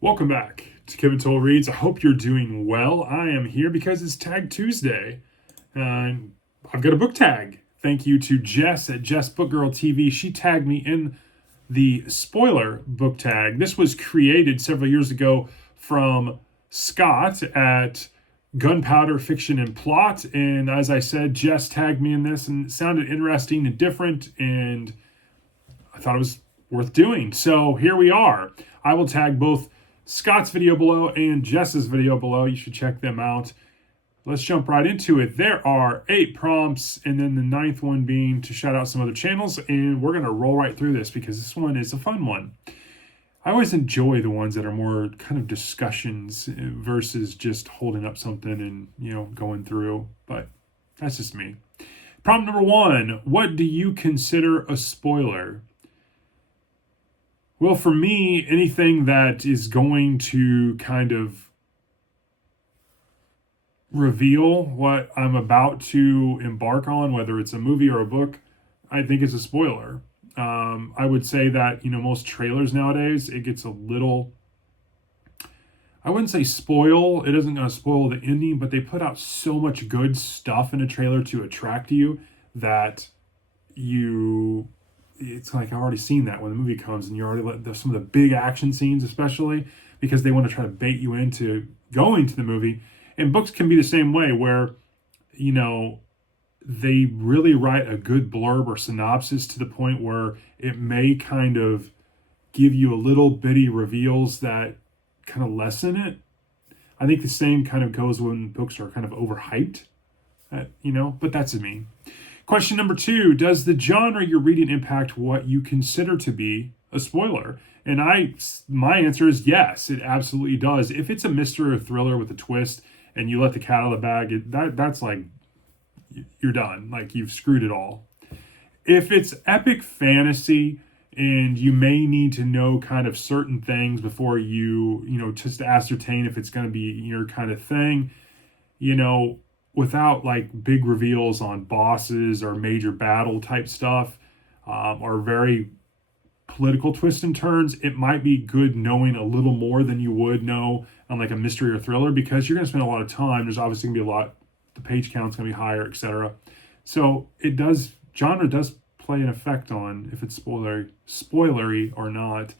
Welcome back to Kevin Toll Reads. I hope you're doing well. I am here because it's Tag Tuesday. And I've got a book tag. Thank you to Jess at Jess Book Girl TV. She tagged me in the spoiler book tag. This was created several years ago from Scott at Gunpowder Fiction and Plot. And as I said, Jess tagged me in this and it sounded interesting and different. And I thought it was worth doing. So here we are. I will tag both Scott's video below and Jess's video below. You should check them out. Let's jump right into it. There are 8 prompts, and then the 9th one being to shout out some other channels, and we're going to roll right through this because this one is a fun one. I always enjoy the ones that are more kind of discussions versus just holding up something and, going through, but that's just me. Prompt number 1, what do you consider a spoiler? Well, for me, anything that is going to kind of reveal what I'm about to embark on, whether it's a movie or a book, I think is a spoiler. I would say that, most trailers nowadays, it gets a little, I wouldn't say spoil. It isn't going to spoil the ending, but they put out so much good stuff in a trailer to attract you that it's like I've already seen that when the movie comes and you're already some of the big action scenes, especially because they want to try to bait you into going to the movie. And books can be the same way where, they really write a good blurb or synopsis to the point where it may kind of give you a little bitty reveals that kind of lessen it. I think the same kind of goes when books are kind of overhyped, but that's me. Question number 2, does the genre you're reading impact what you consider to be a spoiler? And my answer is yes, it absolutely does. If it's a mystery or thriller with a twist and you let the cat out of the bag, that's like, you're done. Like, you've screwed it all. If it's epic fantasy and you may need to know kind of certain things before just to ascertain if it's going to be your kind of thing, without like big reveals on bosses or major battle type stuff, or very political twists and turns, it might be good knowing a little more than you would know on like a mystery or thriller, because you're going to spend a lot of time. There's obviously going to be the page count's going to be higher, etc. So genre does play an effect on if it's spoilery or not.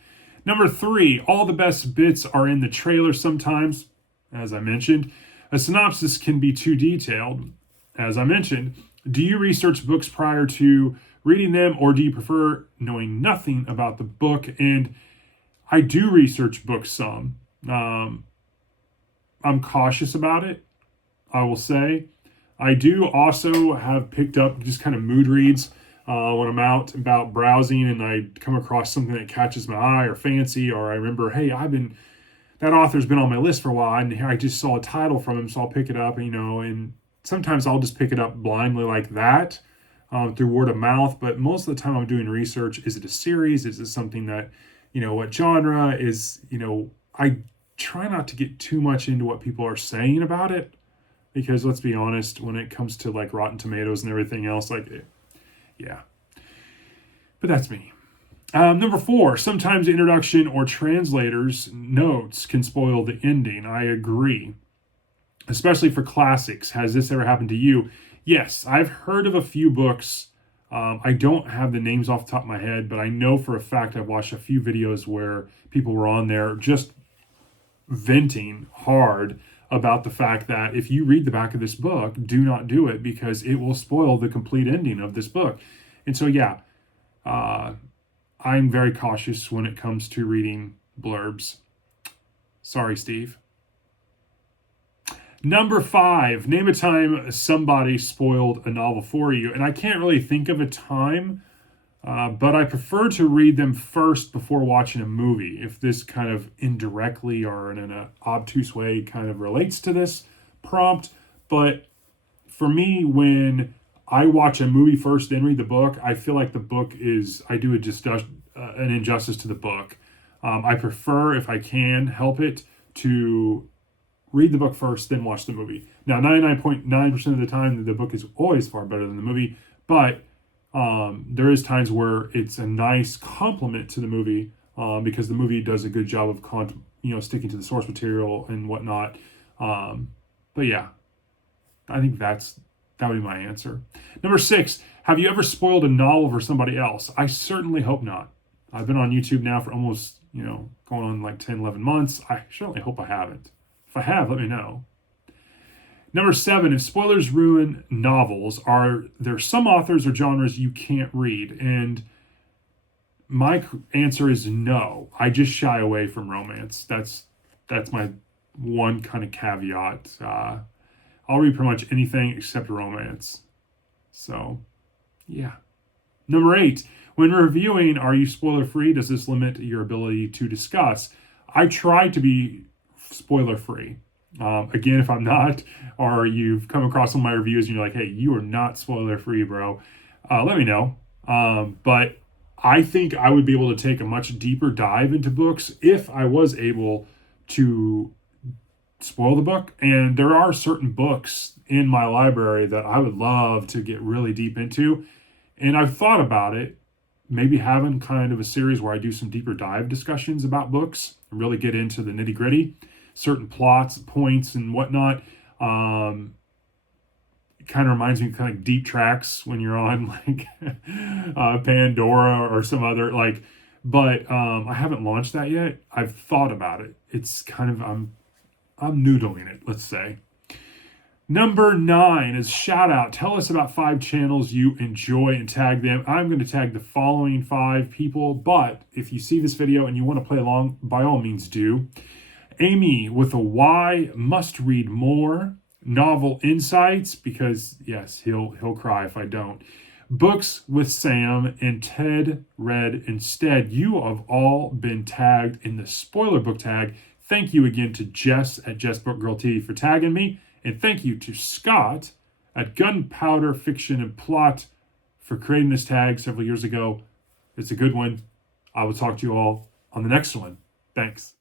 Number 3, all the best bits are in the trailer sometimes, as I mentioned. A synopsis can be too detailed, as I mentioned. Do you research books prior to reading them, or do you prefer knowing nothing about the book? And I do research books some. I'm cautious about it, I will say. I do also have picked up just kind of mood reads when I'm out about browsing and I come across something that catches my eye or fancy, or I remember, hey, that author's been on my list for a while, and here I just saw a title from him, so I'll pick it up, and sometimes I'll just pick it up blindly like that through word of mouth, but most of the time I'm doing research. Is it a series? Is it something that, what genre is, I try not to get too much into what people are saying about it, because let's be honest, when it comes to like Rotten Tomatoes and everything else, yeah, but that's me. Number 4, sometimes introduction or translators notes can spoil the ending. I agree, especially for classics. Has this ever happened to you? Yes, I've heard of a few books. I don't have the names off the top of my head, but I know for a fact I've watched a few videos where people were on there just venting hard about the fact that if you read the back of this book, do not do it because it will spoil the complete ending of this book. And so, yeah, I'm very cautious when it comes to reading blurbs. Sorry, Steve. Number 5, name a time somebody spoiled a novel for you. And I can't really think of a time, but I prefer to read them first before watching a movie, if this kind of indirectly or in an obtuse way kind of relates to this prompt. But for me, when I watch a movie first, then read the book, I feel like the book I do an injustice to the book. I prefer, if I can help it, to read the book first, then watch the movie. Now, 99.9% of the time, the book is always far better than the movie, but there is times where it's a nice complement to the movie because the movie does a good job of sticking to the source material and whatnot. But yeah, I think that would be my answer. Number 6, have you ever spoiled a novel for somebody else? I certainly hope not. I've been on YouTube now for almost, going on like 10, 11 months. I certainly hope I haven't. If I have, let me know. Number 7, if spoilers ruin novels, are there some authors or genres you can't read? And my answer is no. I just shy away from romance. That's my one kind of caveat. I'll read pretty much anything except romance. So, yeah. Number 8, when reviewing, are you spoiler free? Does this limit your ability to discuss? I try to be spoiler free. Again, if I'm not, or you've come across some of my reviews and you're like, hey, you are not spoiler free, bro, let me know. But I think I would be able to take a much deeper dive into books if I was able to spoil the book. And there are certain books in my library that I would love to get really deep into. And I've thought about it, maybe having kind of a series where I do some deeper dive discussions about books and really get into the nitty gritty, certain plots, points, and whatnot. It kind of reminds me of kind of deep tracks when you're on like Pandora or some other but I haven't launched that yet. I've thought about it. It's kind of, I'm noodling it, let's say. Number 9 is Shoutout. Tell us about 5 channels you enjoy and tag them. I'm going to tag the following 5 people, but if you see this video and you want to play along, by all means do. Amy with a Y, must read more. Novel Insights, because yes, he'll cry if I don't. Books with Sam and Ted read instead. You have all been tagged in the spoiler book tag. Thank you again to Jess at Jess Book Girl TV for tagging me. And thank you to Scott at Gunpowder Fiction and Plot for creating this tag several years ago. It's a good one. I will talk to you all on the next one. Thanks.